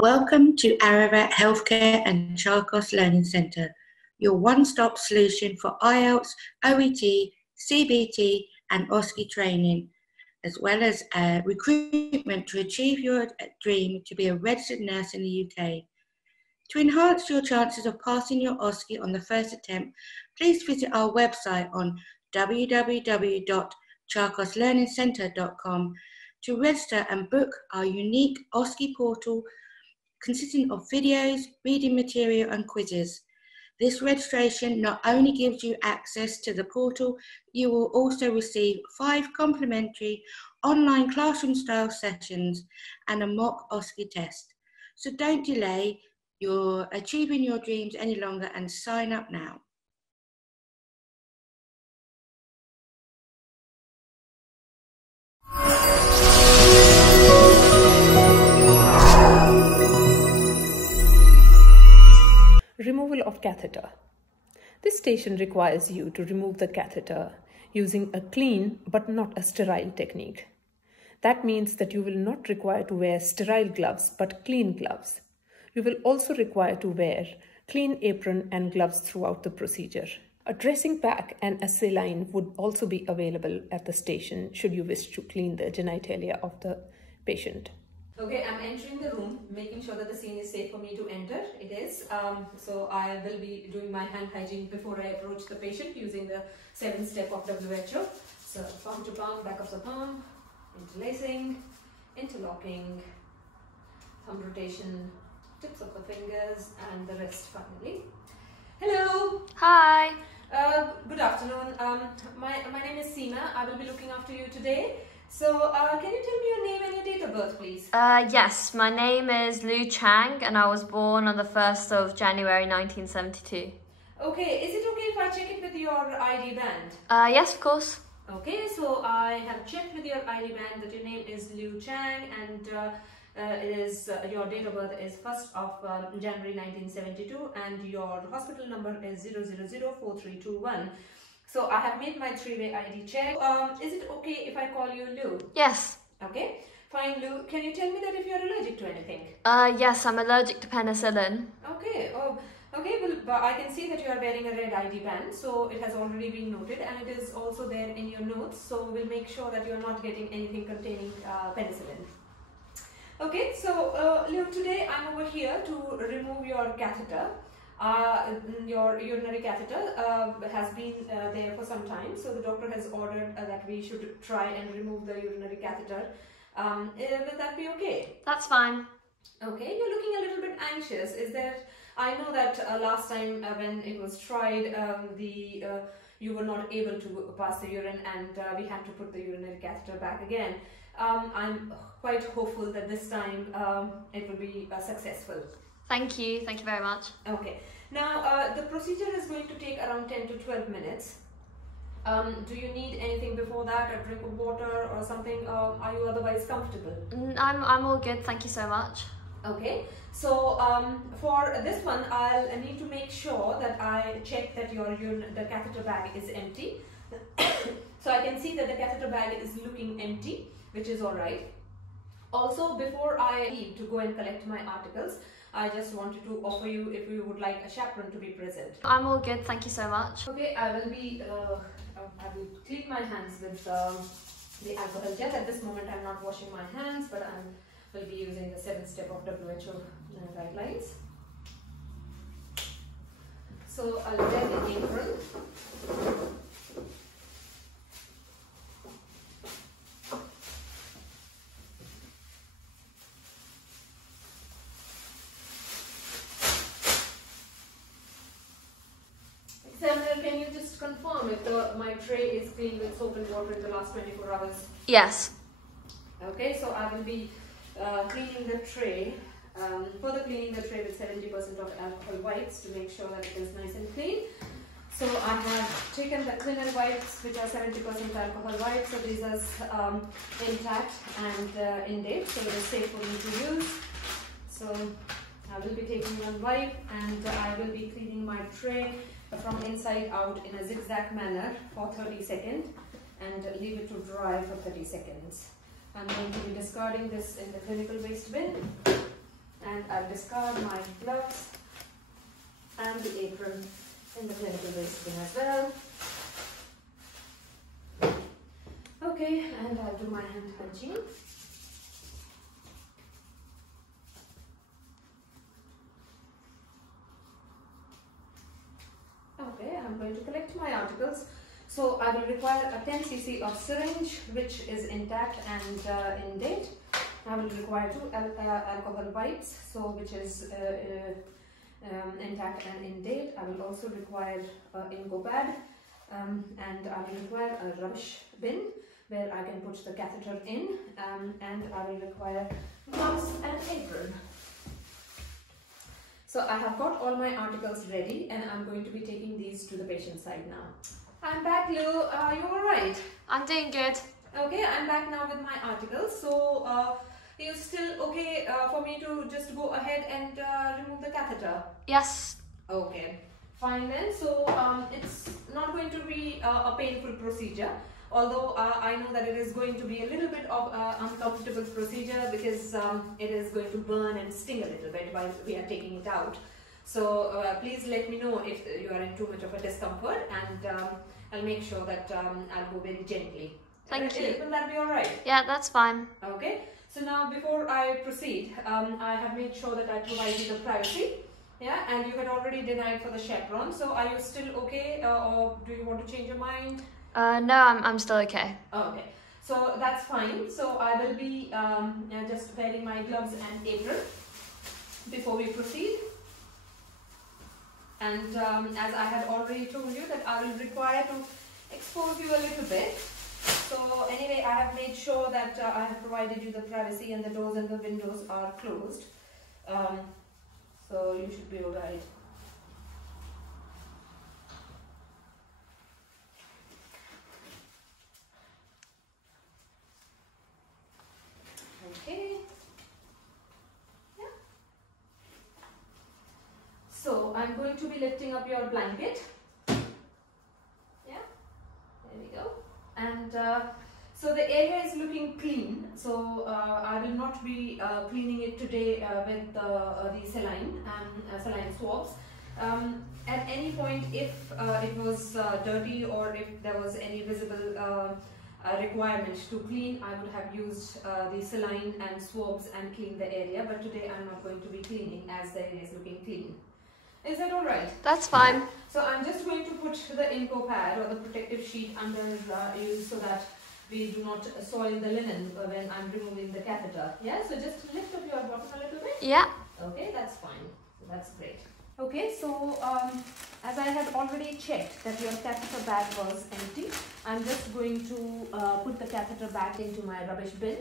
Welcome to Ararat Healthcare and Charkos Learning Centre, your one-stop solution for IELTS, OET, CBT and OSCE training, as well as recruitment to achieve your dream to be a registered nurse in the UK. To enhance your chances of passing your OSCE on the first attempt, please visit our website on www.charkoslearningcentre.com to register and book our unique OSCE portal consisting of videos, reading material and quizzes. This registration not only gives you access to the portal, you will also receive 5 complimentary online classroom-style sessions and a mock OSCE test. So don't delay, you're achieving your dreams any longer and sign up now. Removal of catheter. This station requires you to remove the catheter using a clean but not a sterile technique. That means that you will not require to wear sterile gloves but clean gloves. You will also require to wear clean apron and gloves throughout the procedure. A dressing pack and a saline would also be available at the station should you wish to clean the genitalia of the patient. Okay, I'm entering the room, making sure that the scene is safe for me to enter. It is. So I will be doing my hand hygiene before I approach the patient using the 7-step of WHO. So palm to palm, back of the palm, interlacing, interlocking, thumb rotation, tips of the fingers and the rest finally. Hello! Hi! Good afternoon. My name is Seema. I will be looking after you today. So, can you tell me your name and your date of birth, please? Yes, my name is Lu Chang and I was born on the 1st of January 1972. Okay, is it okay if I check it with your ID band? Yes, of course. Okay, so I have checked with your ID band that your name is Lu Chang and it is your date of birth is 1st of January 1972 and your hospital number is 0004321. So I have made my 3-way ID check. Is it okay if I call you Lu? Yes. Okay, fine Lu. Can you tell me that if you're allergic to anything? Yes, I'm allergic to penicillin. Okay, okay, well, but I can see that you are wearing a red ID band, so it has already been noted and it is also there in your notes, so we'll make sure that you're not getting anything containing penicillin. Okay, so Lu, today I'm over here to remove your catheter. Your urinary catheter has been there for some time, so the doctor has ordered that we should try and remove the urinary catheter. Will that be okay? That's fine. Okay, you're looking a little bit anxious. Is there? I know that last time when it was tried, you were not able to pass the urine, and we had to put the urinary catheter back again. I'm quite hopeful that this time it will be successful. Thank you very much. Okay, now the procedure is going to take around 10 to 12 minutes. Do you need anything before that, a drink of water or something? Are you otherwise comfortable? I'm all good, thank you so much. Okay, so for this one I'll need to make sure that I check that the catheter bag is empty. So I can see that the catheter bag is looking empty, which is alright. Also, before I leave to go and collect my articles, I just wanted to offer you if you would like a chaperone to be present. I'm all good, thank you so much. Okay, I will clean my hands with the alcohol gel. At this moment I'm not washing my hands, but I will be using the 7-step of WHO guidelines. So I'll get the apron. Can you just confirm if my tray is cleaned with soap and water in the last 24 hours? Yes. Okay, so I will be cleaning the tray, further cleaning the tray with 70% of alcohol wipes to make sure that it is nice and clean. So I have taken the cleaner wipes, which are 70% alcohol wipes, so these are intact and in date, so it is safe for me to use. So I will be taking one wipe and I will be cleaning my tray from inside out in a zigzag manner for 30 seconds and leave it to dry for 30 seconds. I'm going to be discarding this in the clinical waste bin. And I'll discard my gloves and the apron in the clinical waste bin as well. Okay, and I'll do my hand hygiene. Okay, I'm going to collect my articles. So I will require a 10 cc of syringe which is intact and in date. I will require 2 alcohol wipes, so which is intact and in date. I will also require Inco pad and I will require a rubbish bin where I can put the catheter in, and I will require gloves and apron. So I have got all my articles ready and I'm going to be taking these to the patient side now. I'm back, Lou. Are you alright? I'm doing good. Okay, I'm back now with my articles. So you still okay for me to just go ahead and remove the catheter? Yes. Okay, fine then. So it's not going to be a painful procedure, although I know that it is going to be a little bit of uncomfortable procedure because it is going to burn and sting a little bit while we are taking it out. So please let me know if you are in too much of a discomfort, and I'll make sure that I'll go very gently. Thank you. Will that be alright? Yeah, that's fine. Okay. So now before I proceed, I have made sure that I provide you the privacy. Yeah, and you had already denied for the chaperone. So are you still okay, or do you want to change your mind? No, I'm still okay. Okay, so that's fine. So I will be just wearing my gloves and apron before we proceed. And as I had already told you that I will require to expose you a little bit. So anyway, I have made sure that I have provided you the privacy and the doors and the windows are closed. So you should be alright. Okay. Yeah. So I'm going to be lifting up your blanket. Yeah. There we go. And so the area is looking clean. So I will not be cleaning it today with the saline swabs. At any point, if it was dirty or if there was any visible requirement to clean, I would have used the saline and swabs and clean the area. But today I'm not going to be cleaning as the area is looking clean. Is that alright? That's fine. So I'm just going to put the Inco pad or the protective sheet under you so that we do not soil the linen when I'm removing the catheter. Yeah, so just lift up your bottom a little bit. Yeah. Okay, that's fine. That's great. Okay, so as I had already checked that your catheter bag was empty, I'm just going to put the catheter back into my rubbish bin.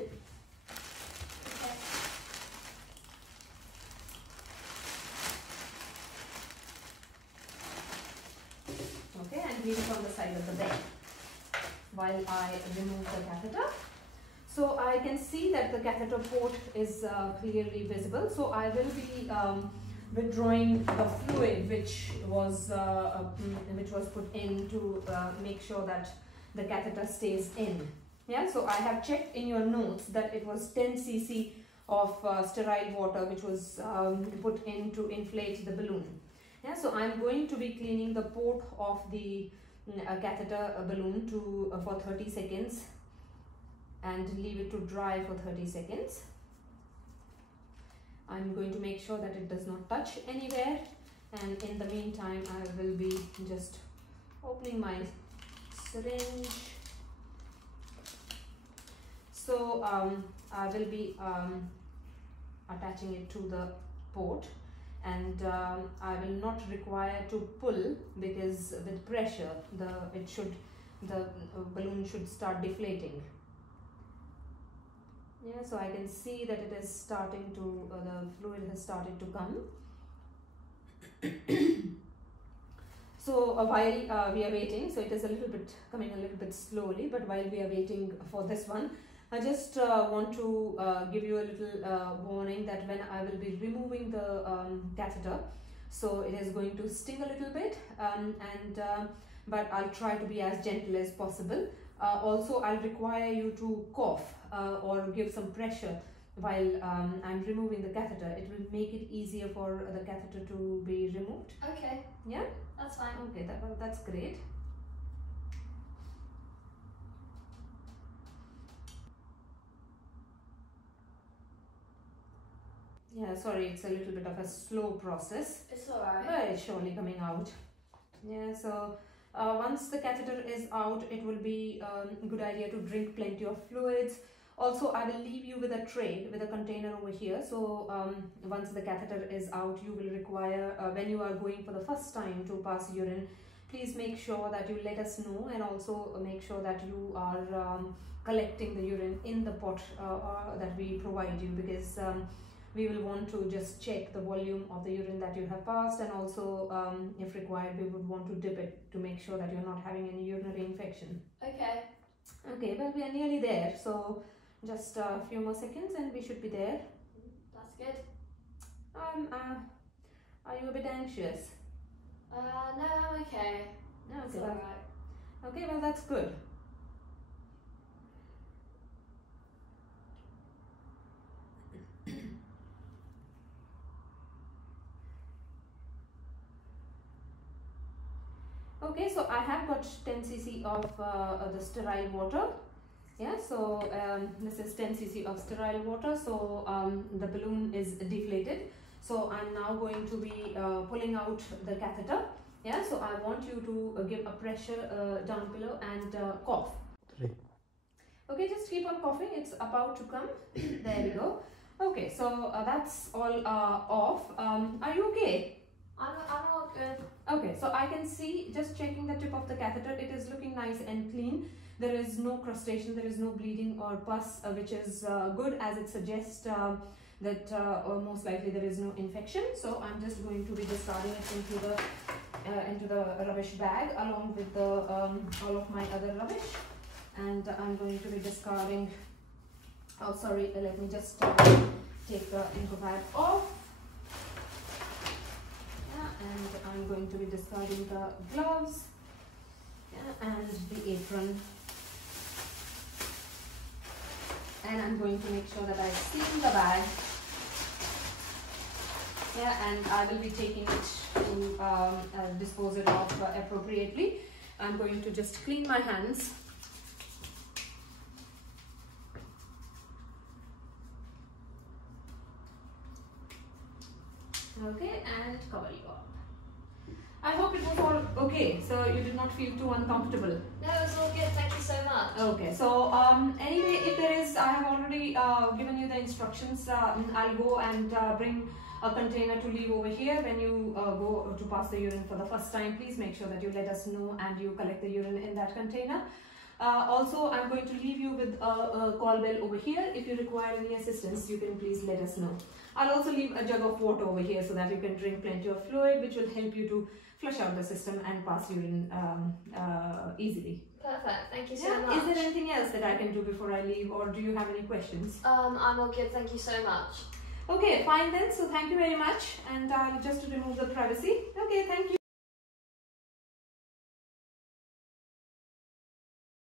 Okay, and leave it on the side of the bed while I remove the catheter. So I can see that the catheter port is clearly visible. So I will be withdrawing the fluid which was put in to make sure that the catheter stays in. Yeah, so I have checked in your notes that it was 10 cc of sterile water which was put in to inflate the balloon. Yeah, so I'm going to be cleaning the port of the catheter balloon for 30 seconds and leave it to dry for 30 seconds. I'm going to make sure that it does not touch anywhere, and in the meantime I will be just opening my syringe. So I will be attaching it to the port, and I will not require to pull because with pressure the balloon should start deflating. Yeah, so I can see that it is starting to, the fluid has started to come. So while we are waiting, so it is coming a little bit slowly, but while we are waiting for this one, I just want to give you a little warning that when I will be removing the catheter, so it is going to sting a little bit, but I'll try to be as gentle as possible. Also, I'll require you to cough or give some pressure while I'm removing the catheter. It will make it easier for the catheter to be removed. Okay. Yeah? That's fine. Okay, that's great. Yeah, sorry, it's a little bit of a slow process. It's alright. But it's surely coming out. Yeah, so once the catheter is out, it will be a good idea to drink plenty of fluids. Also, I will leave you with a tray, with a container over here. So once the catheter is out, you will require, when you are going for the first time to pass urine, please make sure that you let us know, and also make sure that you are collecting the urine in the pot that we provide you, because we will want to just check the volume of the urine that you have passed, and also if required, we would want to dip it to make sure that you're not having any urinary infection. Okay. Okay, well, we are nearly there, so just a few more seconds and we should be there. That's good. Are you a bit anxious? No, I'm okay. No, It's okay, alright. okay, well, that's good. Okay, so I have got 10 cc of the sterile water. Yeah, so this is 10 cc of sterile water. So the balloon is deflated. So I'm now going to be pulling out the catheter. Yeah, so I want you to give a pressure down below and cough. 3. Okay, just keep on coughing. It's about to come. There we go. Okay, so that's all off. Are you okay? I'm all good. Okay, so I can see, just checking the tip of the catheter, it is looking nice and clean. There is no crustation, there is no bleeding or pus, which is good, as it suggests that most likely there is no infection. So I'm just going to be discarding it into the rubbish bag along with the all of my other rubbish, and I'm going to be discarding. Oh, sorry, let me just take the info bag off. And I'm going to be discarding the gloves, and the apron, and I'm going to make sure that I seal the bag. And I will be taking it to dispose it off appropriately. I'm going to just clean my hands. Okay, and cover you up. I hope it was all okay, so you did not feel too uncomfortable. No, it was all good. Thank you so much. Okay, so anyway, if there is, I have already given you the instructions. I'll go and bring a container to leave over here. When you go to pass the urine for the first time, please make sure that you let us know and you collect the urine in that container. Also, I'm going to leave you with a call bell over here. If you require any assistance, you can please let us know. I'll also leave a jug of water over here so that you can drink plenty of fluid, which will help you to flush out the system and pass urine easily. Perfect. Thank you so much. Is there anything else that I can do before I leave, or do you have any questions? I'm all good. Thank you so much. Okay, fine then. So thank you very much. And just to remove the privacy. Okay, thank you.